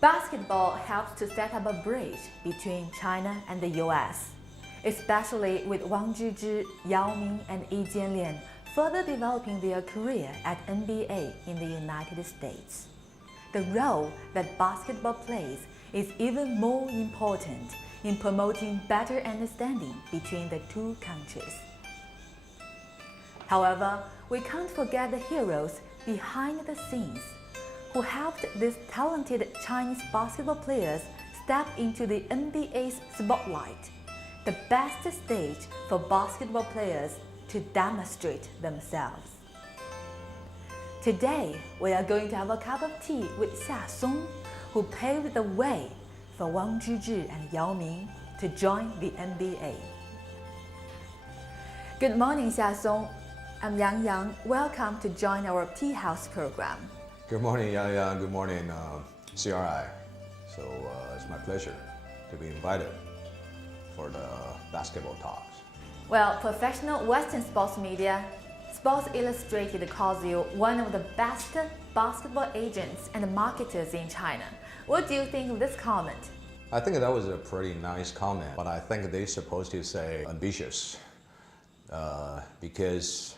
Basketball helps to set up a bridge between China and the US, especially with Wang Zhizhi, Yao Ming, and Yi Jianlian further developing their career at NBA in the United States. The role that basketball plays is even more important in promoting better understanding between the two countries. However, we can't forget the heroes behind the scenes who helped these talented Chinese basketball players step into the NBA's spotlight, the best stage for basketball players to demonstrate themselves. Today, we are going to have a cup of tea with Xiasong, who paved the way for Wang Zhizhi and Yao Ming to join the NBA. Good morning, Xiasong. I'm Yang Yang. Welcome to join our Tea House program. Good morning, Yang Yang. Good morning, CRI. So it's my pleasure to be invited for the basketball talks. Well, professional Western sports media, Sports Illustrated calls you one of the best basketball agents and marketers in China. What do you think of this comment? I think that was a pretty nice comment, but I think they're supposed to say ambitious because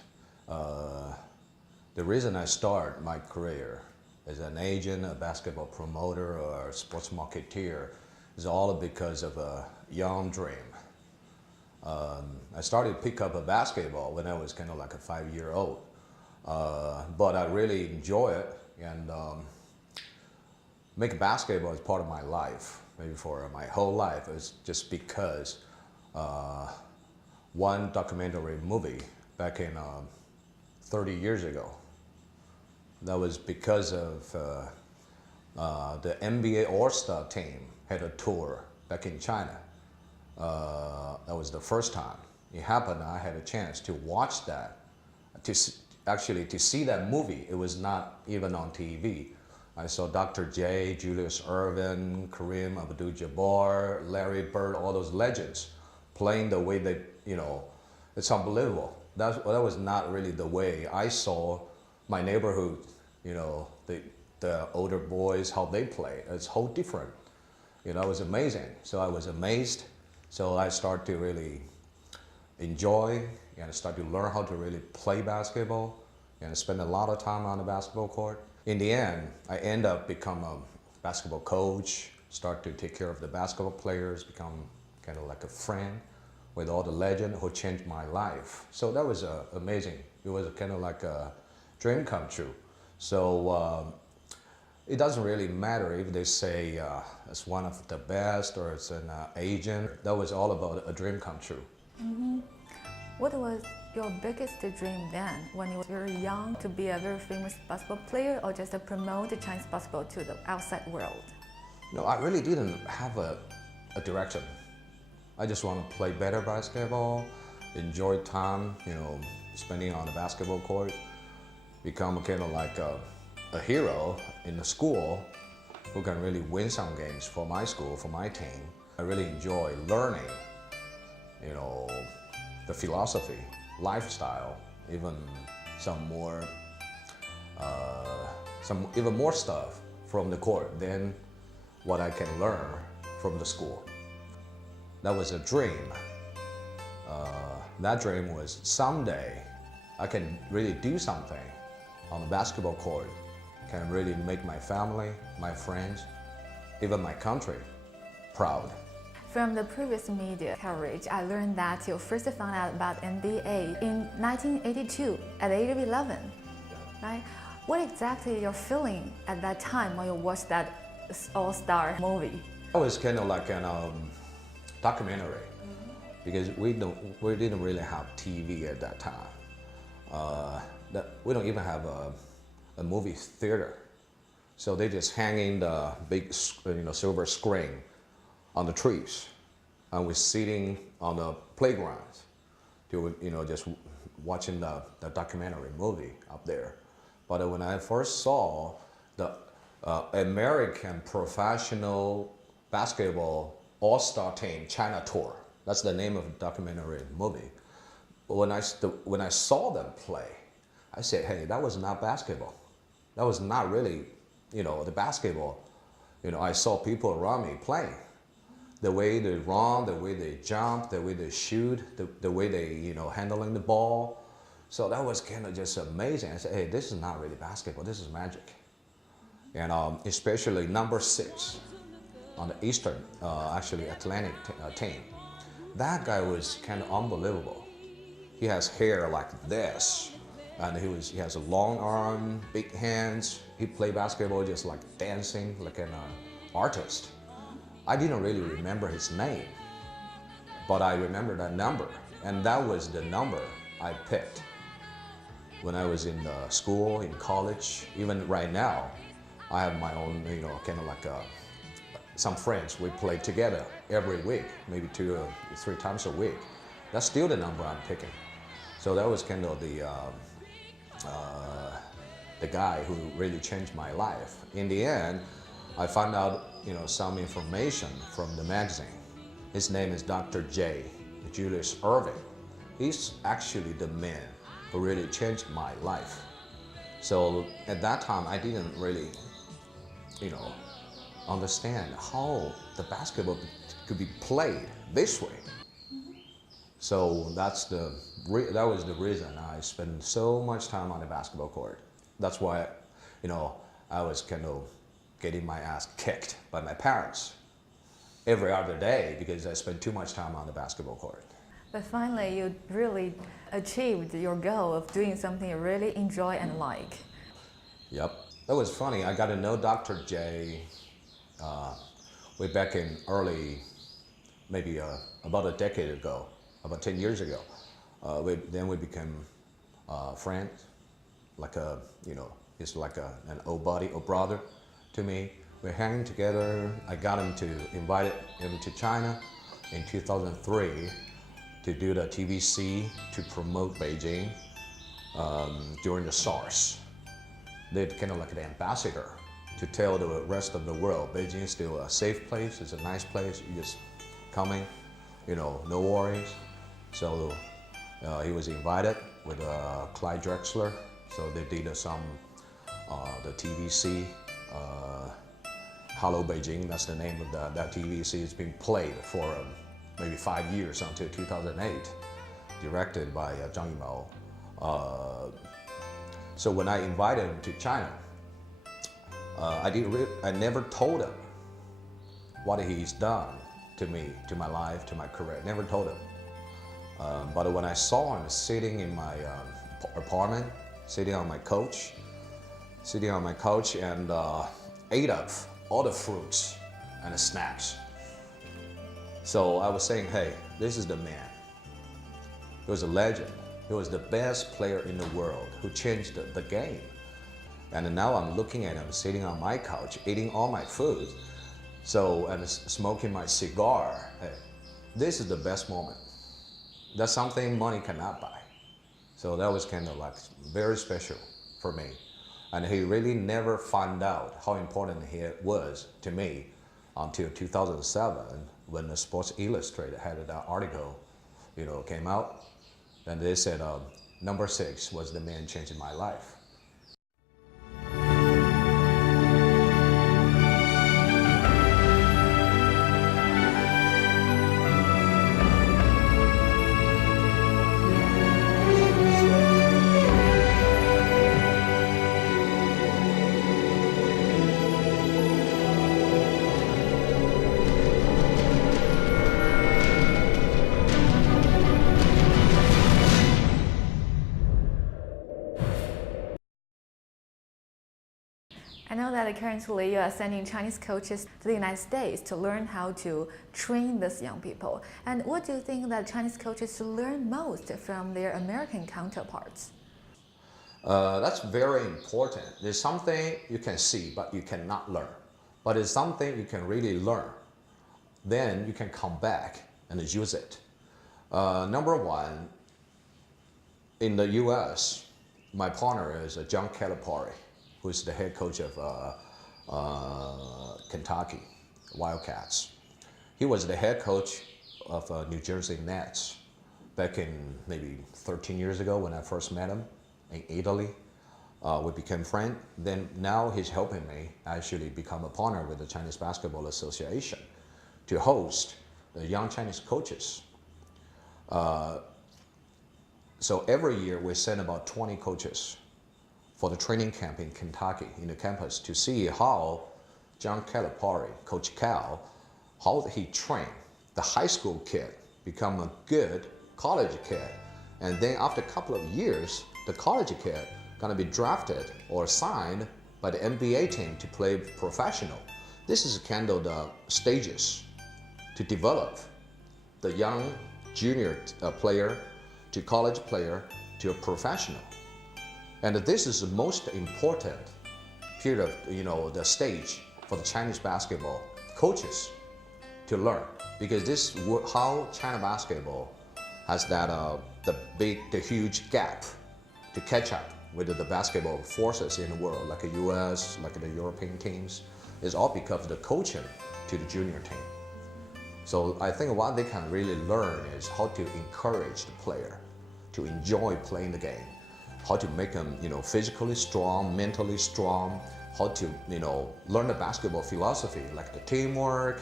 the reason I start my career as an agent, a basketball promoter, or a sports marketeer is all because of a young dream. I started to pick up a basketball when I was kind of like a 5-year-old, but I really enjoy it and make basketball as part of my life, maybe for my whole life. It's just because one documentary movie back in 30 years ago. That was because of the NBA All-Star team had a tour back in China. That was the first time it happened. I had a chance to watch that, to see that movie. It was not even on TV. I saw Dr. J, Julius Erving, Kareem Abdul-Jabbar, Larry Bird, all those legends playing the way they, it's unbelievable. That was not really the way I saw my neighborhood, the older boys, how they play. It's whole different. It was amazing. So I was amazed. So I started to really enjoy and start to learn how to really play basketball and spend a lot of time on the basketball court. In the end, I end up become a basketball coach, start to take care of the basketball players, become kind of like a friend with all the legends who changed my life. So that was amazing. It was kind of like a dream come true. So it doesn't really matter if they say it's one of the best or it's an agent. That was all about a dream come true. Mm-hmm. What was your biggest dream then, when you were young, to be a very famous basketball player or just to promote Chinese basketball to the outside world? No, I really didn't have a direction. I just want to play better basketball, enjoy time, spending on the basketball court, become kind of like a hero in the school who can really win some games for my school, for my team. I really enjoy learning, the philosophy, lifestyle, even some even more stuff from the court than what I can learn from the school. That was a dream. That dream was someday I can really do something on the basketball court, can really make my family, my friends, even my country proud. From the previous media coverage, I learned that you first found out about NBA in 1982 at the age of 11, right? What exactly you're feeling at that time when you watched that all-star movie? It was kind of like an documentary, because we didn't really have TV at that time. We don't even have a movie theater, so they just hanging the big silver screen on the trees, and we're sitting on the playgrounds to just watching the documentary movie up there. But when I first saw the American professional basketball all-star team China tour, that's the name of the documentary movie. But when I saw them play, I said, hey, that was not basketball. That was not really, the basketball I saw people around me playing. The way they run, the way they jump, the way they shoot, the way they, handling the ball. So that was kind of just amazing. I said, hey, this is not really basketball, this is magic. And especially number 6 on the Eastern, actually Atlantic team. That guy was kind of unbelievable. He has hair like this, and he has a long arm, big hands. He played basketball just like dancing, like an artist. I didn't really remember his name, but I remember that number, and that was the number I picked when I was in school, in college. Even right now, I have my own, kind of like some friends. We play together every week, maybe 2 or 3 times a week. That's still the number I'm picking. So that was kind of the guy who really changed my life. In the end, I found out, some information from the magazine. His name is Dr. J. Julius Irving. He's actually the man who really changed my life. So at that time, I didn't really, understand how the basketball could be played this way. So that was the reason I spent so much time on the basketball court. That's why, I was kind of getting my ass kicked by my parents every other day because I spent too much time on the basketball court. But finally, you really achieved your goal of doing something you really enjoy and like. Yep. That was funny. I got to know Dr. J way back in early, maybe about a decade ago, about 10 years ago. Then we became friends, like he's like an old buddy or brother to me. We're hanging together. I got invited him to China in 2003 to do the TVC to promote Beijing during the SARS. They're kind of like the ambassador to tell the rest of the world Beijing is still a safe place, it's a nice place, you just coming, no worries. So he was invited with Clyde Drexler. So they did the TVC, Hello Beijing, that's the name of that TVC. It's been played for maybe 5 years until 2008, directed by Zhang Yimou. So when I invited him to China, I never told him what he's done to me, to my life, to my career. Never told him. But when I saw him sitting in my apartment, sitting on my couch, and ate up all the fruits and the snacks. So I was saying, hey, this is the man. He was a legend. He was the best player in the world who changed the game. And now I'm looking at him sitting on my couch, eating all my food, and smoking my cigar. Hey, this is the best moment. That's something money cannot buy. So that was kind of like very special for me. And he really never found out how important he was to me until 2007 when the Sports Illustrated had that article, came out. And they said number 6 was the man changing my life. I know that currently you are sending Chinese coaches to the United States to learn how to train these young people. And what do you think that Chinese coaches should learn most from their American counterparts? That's very important. There's something you can see, but you cannot learn. But it's something you can really learn. Then you can come back and use it. Number 1, in the US, my partner is John Calipari, who is the head coach of Kentucky Wildcats. He was the head coach of New Jersey Nets back in maybe 13 years ago when I first met him in Italy. We became friends. Then now he's helping me actually become a partner with the Chinese Basketball Association to host the young Chinese coaches. So every year we send about 20 coaches for the training camp in Kentucky, in the campus, to see how John Calipari, Coach Cal, how he trained the high school kid become a good college kid. And then after a couple of years, the college kid gonna be drafted or signed by the NBA team to play professional. This is kind of the stages to develop the young junior player to college player to a professional. And this is the most important period of, the stage for the Chinese basketball coaches to learn, because this is how China basketball has that the huge gap to catch up with the basketball forces in the world, like the US, like the European teams, is all because of the coaching to the junior team. So I think what they can really learn is how to encourage the player to enjoy playing the game, how to make them, physically strong, mentally strong, how to, learn the basketball philosophy, like the teamwork,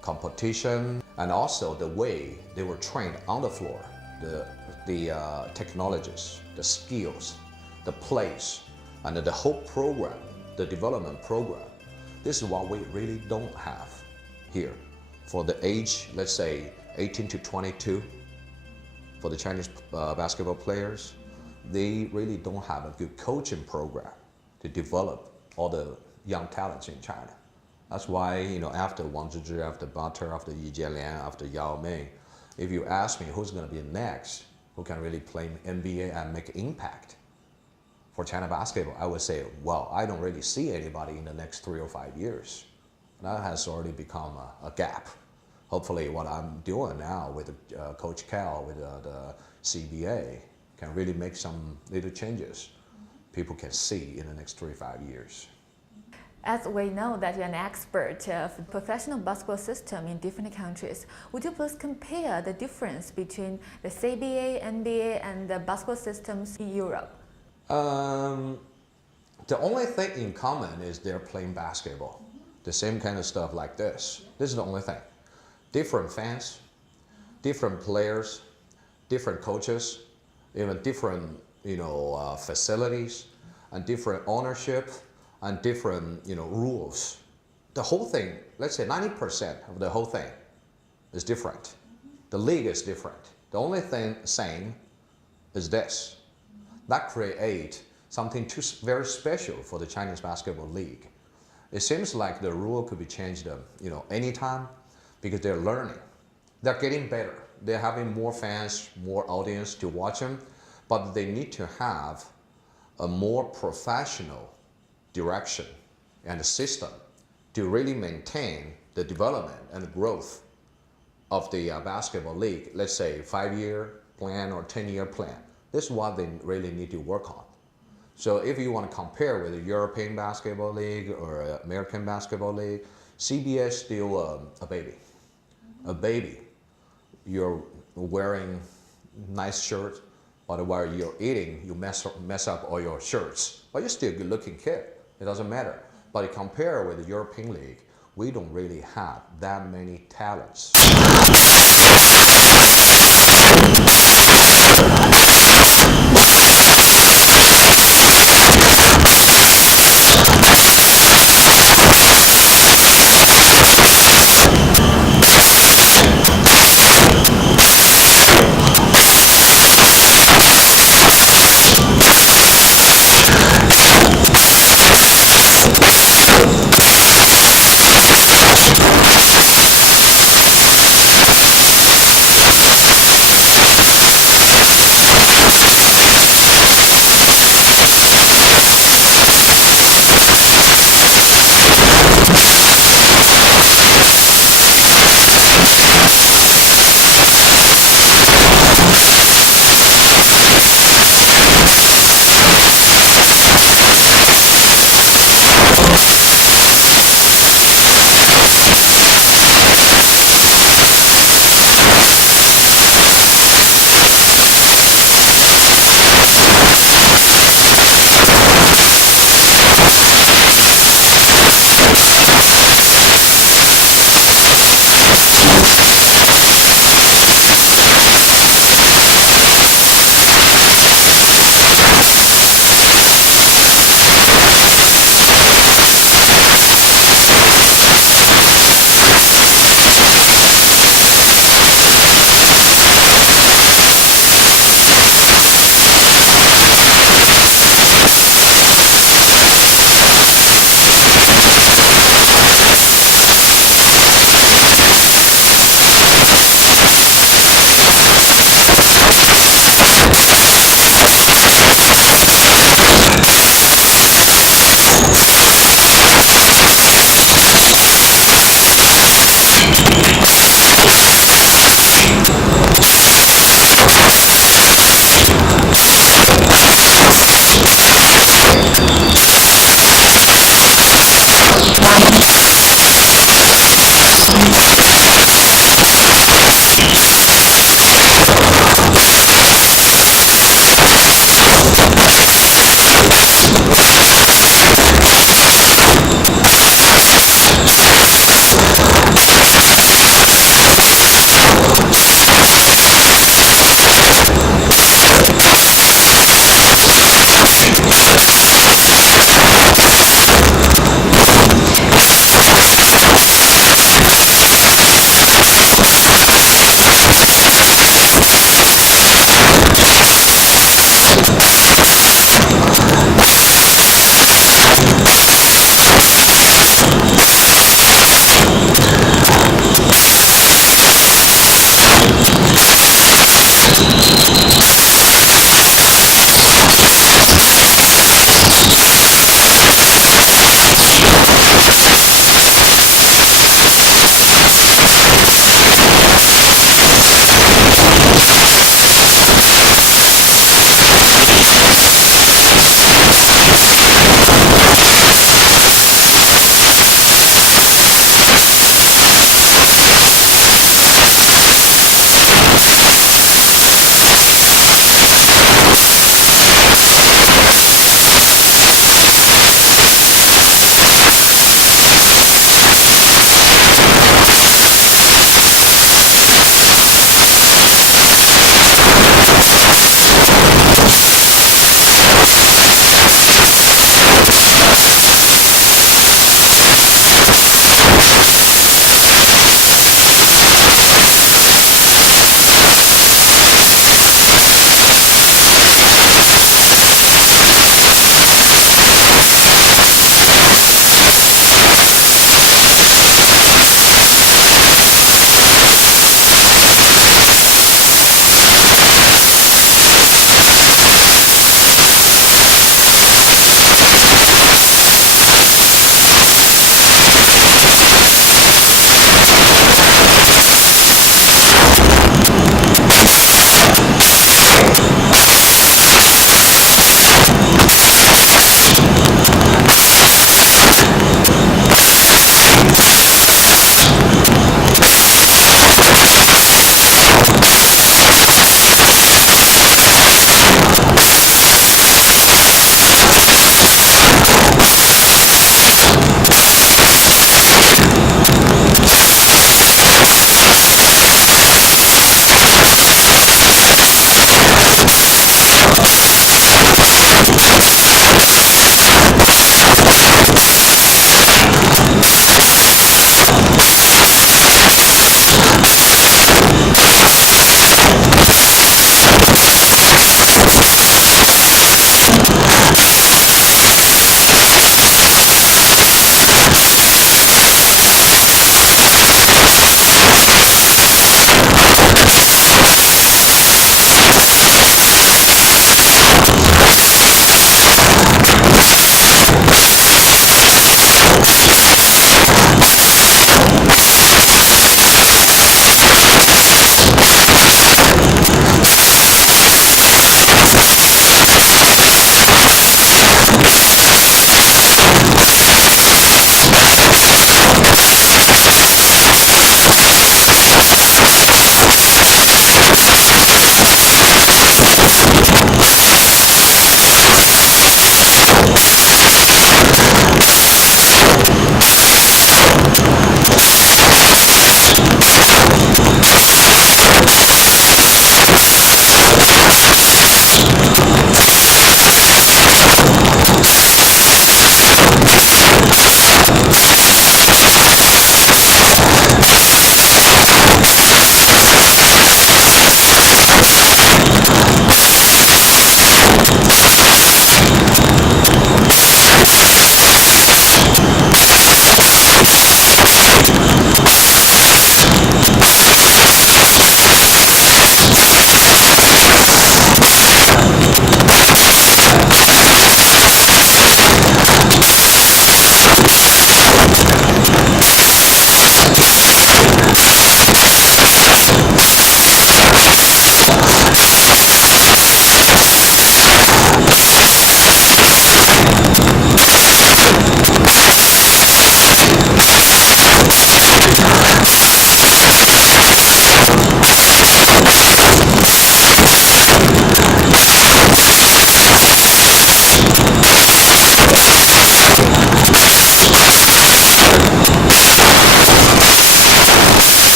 competition, and also the way they were trained on the floor, the technologies, the skills, the plays, and the whole program, the development program. This is what we really don't have here. For the age, let's say 18 to 22, for the Chinese basketball players, they really don't have a good coaching program to develop all the young talents in China. That's why, after Wang Zhizhi, after Butter, after Yi Jianlian, after Yao Ming, if you ask me who's going to be next, who can really play NBA and make impact for China basketball, I would say, well, I don't really see anybody in the next 3 or 5 years. That has already become a gap. Hopefully what I'm doing now with Coach Cal, with the CBA, can really make some little changes people can see in the next 3 or 5 years. As we know that you're an expert of the professional basketball system in different countries, would you please compare the difference between the CBA, NBA, and the basketball systems in Europe? The only thing in common is they're playing basketball. The same kind of stuff like this. This is the only thing. Different fans, different players, different coaches, even different facilities, and different ownership, and different rules. The whole thing, let's say 90% of the whole thing is different. The league is different. The only thing same is this. That creates something very special for the Chinese basketball league. It seems like the rule could be changed anytime, because they're learning. They're getting better. They're having more fans, more audience to watch them, but they need to have a more professional direction and a system to really maintain the development and growth of the basketball league. Let's say 5-year plan or 10-year plan. This is what they really need to work on. So if you want to compare with the European Basketball League or American Basketball League, CBA is still a baby. A baby. You're wearing nice shirts, but while you're eating, you mess up all your shirts. But you're still a good-looking kid. It doesn't matter. But compare with the European League, we don't really have that many talents.